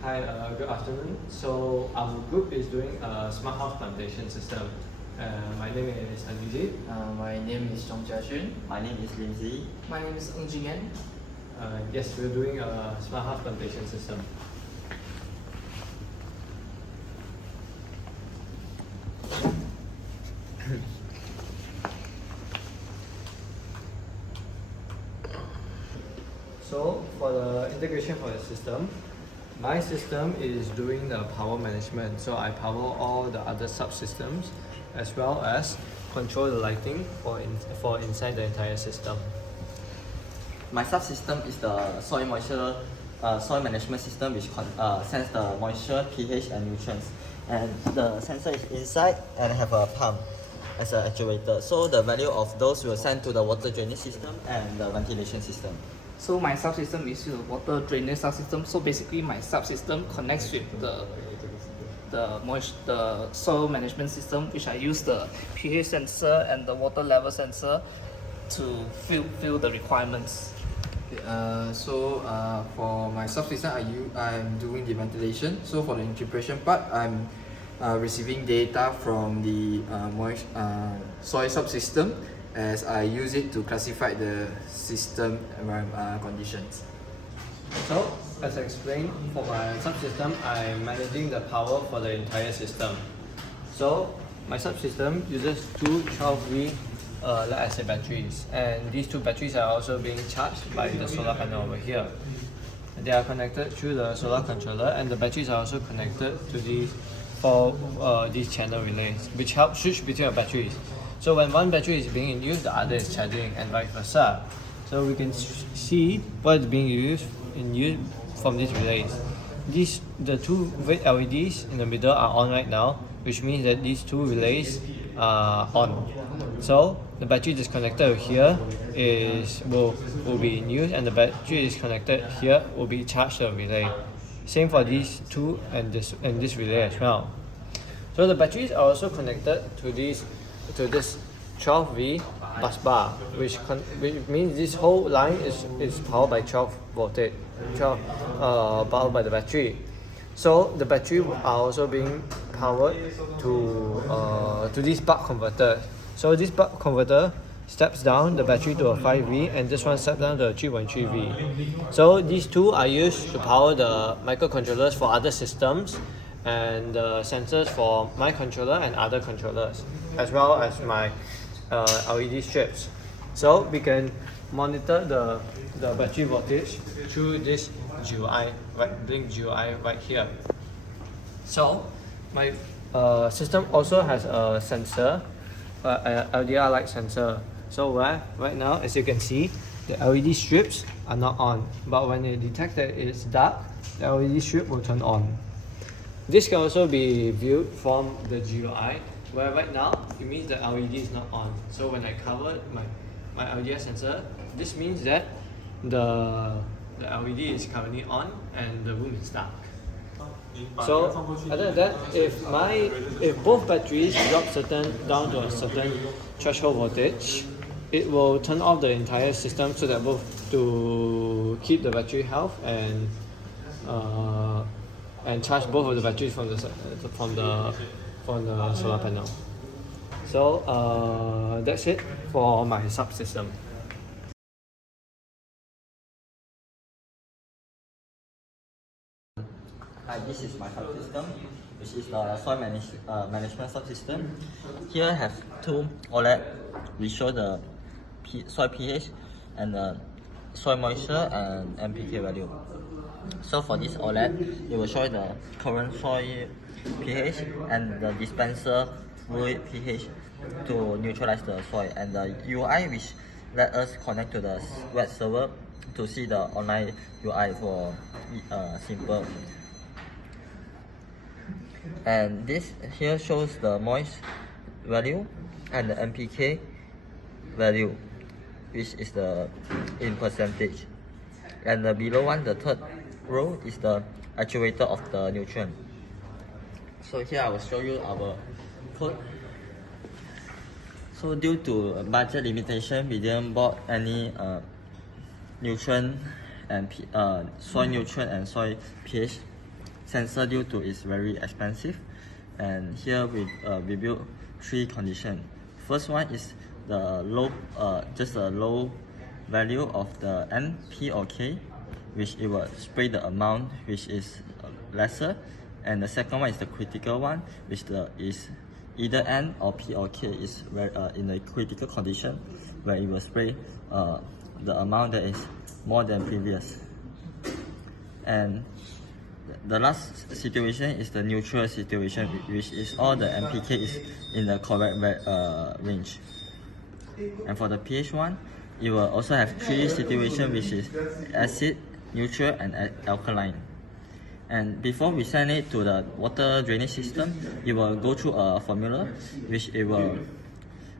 Hi, good afternoon. So our group is doing a smart house plantation system. My name is Aniji. My name is Zhong Jiaxun. My name is Lindsay. My name is Ng Jingen. Yes, we're doing a smart house plantation system. So for the integration for the system, my system is doing the power management. So I power all the other subsystems as well as control the lighting for inside the entire system. My subsystem is the soil moisture soil management system, which sense the moisture, pH, and nutrients. And the sensor is inside and have a pump as an actuator. So the value of those will send to the water drainage system and the ventilation system. So my subsystem is the water drainage subsystem. So basically my subsystem connects with the soil management system, which I use the pH sensor and the water level sensor to fill the requirements. For my subsystem, I'm doing the ventilation. So for the interpretation part, I'm receiving data from the soil subsystem as I use it to classify the system conditions. So, as I explained, for my subsystem, I'm managing the power for the entire system. So, my subsystem uses two 12V lead-acid batteries, and these two batteries are also being charged by the solar panel over here. They are connected through the solar controller, and the batteries are also connected to these channel relays, which help switch between the batteries. So when one battery is being in use, the other is charging, and vice versa. So we can see what is being used from these relays. The two red LEDs in the middle are on right now, which means that these two relays are on. So the battery disconnected here will be in use, and the battery disconnected here will be charged to the relay. Same for these two and this relay as well. So the batteries are also connected to this 12V bus bar, which means this whole line is powered by 12 voltage, powered by the battery. So the battery are also being powered to this buck converter. So this buck converter steps down the battery to a 5V, and this one steps down to a 3.3V. So these two are used to power the microcontrollers for other systems, and the sensors for my controller and other controllers, as well as my LED strips. So we can monitor the battery voltage through this GUI, blink GUI right here. So my system also has a sensor, LDR light sensor. So right now, as you can see, the LED strips are not on, but when it detects that it's dark, the LED strip will turn on. This can also be viewed from the GUI, where right now it means the LED is not on. So when I cover my LDR sensor, this means that the LED is currently on and the room is dark. So other than that, if both batteries drop down to a certain threshold voltage, it will turn off the entire system so that both to keep the battery health and charge both of the batteries from the solar panel. So that's it for my subsystem. Hi, this is my subsystem, which is the soil management subsystem. Here I have two OLED, which show the soil pH and the soil moisture and NPK value. So for this OLED, it will show the current soil pH and the dispenser fluid pH to neutralize the soil, and the UI, which let us connect to the web server to see the online UI for simple. And this here shows the moist value and the NPK value, which is in percentage. And the below one, the third row, is the actuator of the nutrient. So here I will show you our code. So due to budget limitation, we didn't bought any nutrient and soil nutrient and soil pH sensor due to it's very expensive. And here we build 3 conditions. First one is the low, just a low value of the N, P or K, which it will spray the amount which is lesser. And the second one is the critical one, which is either N or P or K is in a critical condition, where it will spray the amount that is more than previous. And the last situation is the neutral situation, which is all the NPK is in the correct range. And for the pH one, it will also have 3 situations, which is acid, neutral, and alkaline. And before we send it to the water drainage system, it will go through a formula, which it will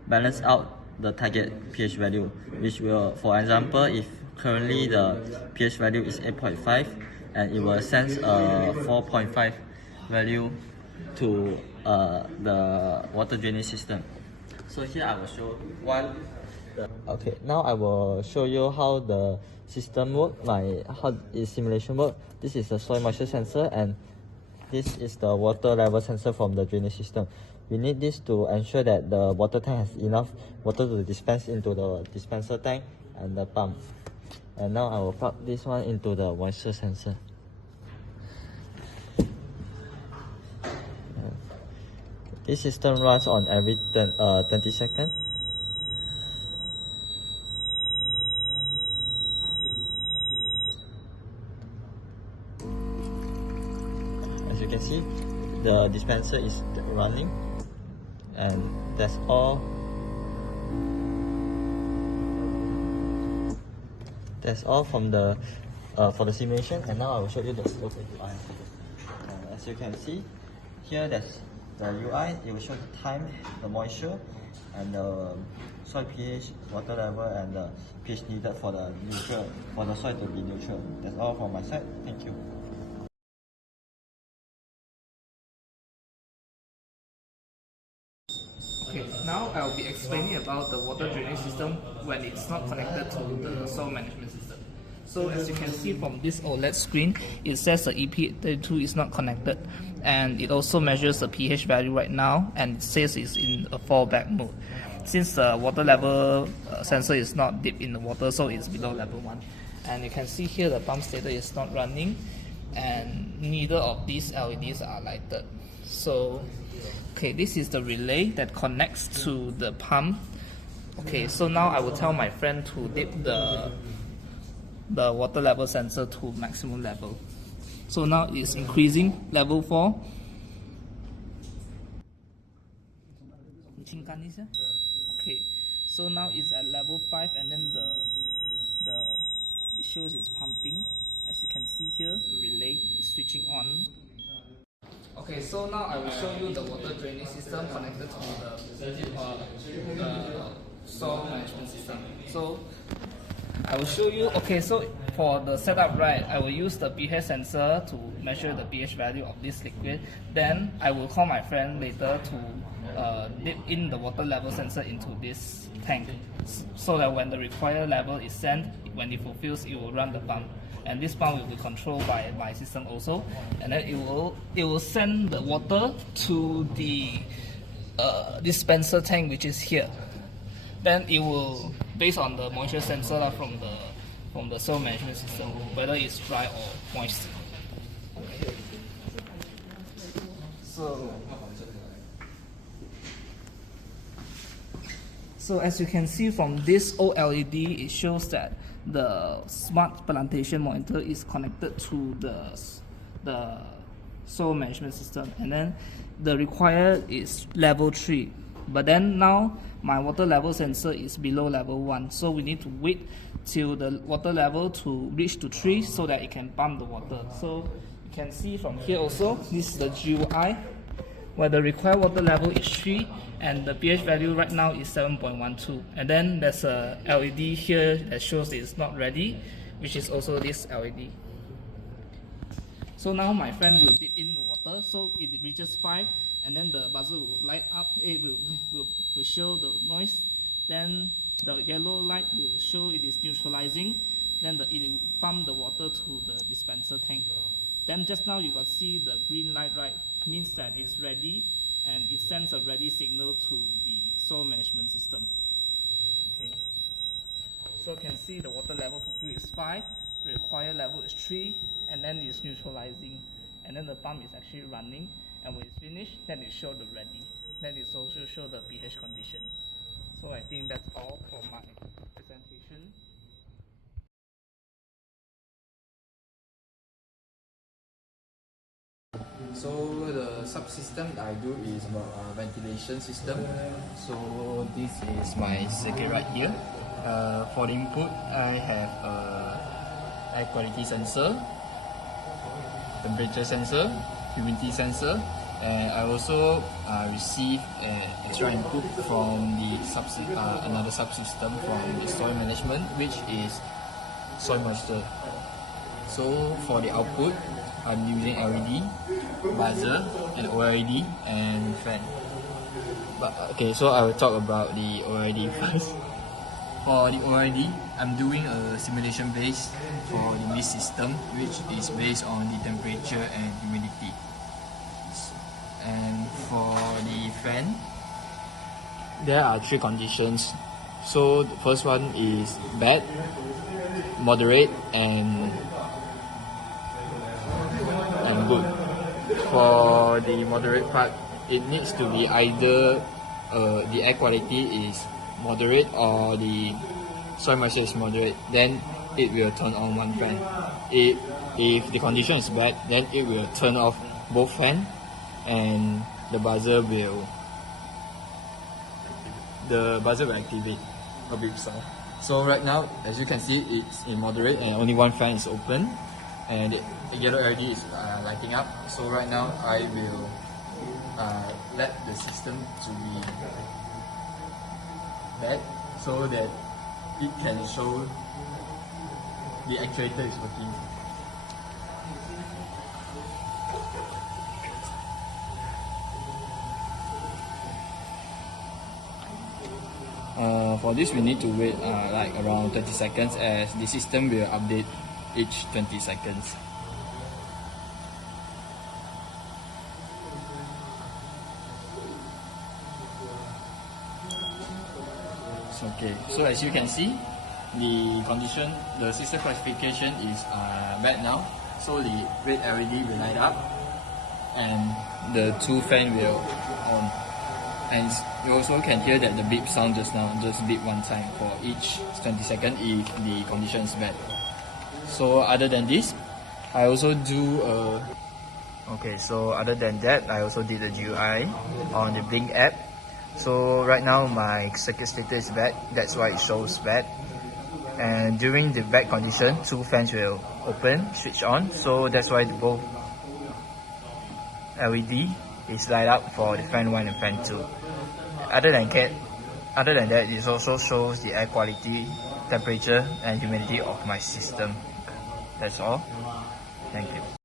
balance out the target pH value, which will, for example, if currently the pH value is 8.5, and it will send a 4.5 value to the water drainage system. So here I will show one. Okay, now I will show you how the system work, how its simulation work. This is the soil moisture sensor, and this is the water level sensor from the drainage system. We need this to ensure that the water tank has enough water to dispense into the dispenser tank and the pump. And now I will plug this one into the moisture sensor. This system runs on every 20 seconds. As you can see, the dispenser is running, and that's all. That's all from the for the simulation. And now I will show you the slope UI. As you can see, here there's the UI. It will show the time, the moisture, and the soil pH, water level, and the pH needed for the soil to be neutral. That's all from my side. Thank you. Okay, now I'll be explaining about the water drainage system when it's not connected to the soil management system. So as you can see from this OLED screen, it says the EP32 is not connected, and it also measures the pH value right now, and it says it's in a fallback mode. Since the water level sensor is not deep in the water, so it's below level 1. And you can see here the pump stator is not running, and neither of these LEDs are lighted. So okay, this is the relay that connects to the pump. Okay, so now I will tell my friend to dip the water level sensor to maximum level. So now it's increasing, level 4. Okay, so now it's at level 5, and then it shows it's pumping. As you can see here, the relay is switching on. Okay, so now I will show you the water drainage system connected to the soil management system. So I will show you. Okay, so for the setup, right, I will use the pH sensor to measure the pH value of this liquid. Then I will call my friend later to dip in the water level sensor into this tank, so that when the required level is sent, when it fulfills, it will run the pump. And this pump will be controlled by my system also, and then it will send the water to the dispenser tank, which is here. Then it will, based on the moisture sensor from the soil management system, whether it's dry or moist. Okay. So as you can see from this OLED, it shows that the smart plantation monitor is connected to the soil management system, and then the required is level 3. But then now my water level sensor is below level 1, so we need to wait till the water level to reach to 3 so that it can pump the water. So you can see from here also, this is the GUI, where the required water level is 3 and the pH value right now is 7.12. And then there's a LED here that shows it's not ready, which is also this LED. So now my friend will dip in the water, so it reaches 5, and then the buzzer will light up. It will show the noise. Then the yellow light will show it is neutralizing. Then it will pump the water to the dispenser tank. Then just now you got see the green light, right? Means that it's ready, and it sends a ready signal to the soil management system. Okay. So you can see the water level for fuel is 5, the required level is 3, and then it's neutralizing, and then the pump is actually running, and when it's finished, then it shows the ready. Then it also show the pH condition. So I think that's all for my presentation. So the subsystem that I do is about ventilation system. So this is my circuit right here. For the input, I have air quality sensor, temperature sensor, humidity sensor, and I also receive extra input from the another subsystem from the soil management, which is soil moisture. So for the output, I'm using LED, buzzer, and OLED, and fan. But okay, so I will talk about the OLED first. For the OLED, I'm doing a simulation base for the MSES system, which is based on the temperature and humidity. And for the fan, there are 3 conditions. So the first one is bad, moderate, and good. For the moderate part, it needs to be either the air quality is moderate or the soil moisture is moderate. Then it will turn on one fan. If the condition is bad, then it will turn off both fan, and the buzzer will activate a beep sound. So right now, as you can see, it's in moderate and only one fan is open, and the yellow LED is lighting up. So right now, I will let the system to be bad so that it can show the actuator is working. For this, we need to wait like around 30 seconds, as the system will update each 20 seconds. Okay, so as you can see, the system classification is bad now. So the red LED will light up, and the 2 fan will on. And you also can hear that the beep sound just now, just beep one time for each 20 seconds if the condition is bad. So other than this, I also do other than that, I also did a GUI on the Blink app. So right now my circuit status is bad, that's why it shows bad. And during the bad condition, 2 fans will open, switch on, so that's why both LED is light up for the fan 1 and fan 2. Other than that, it also shows the air quality, temperature, and humidity of my system. That's all. Thank you.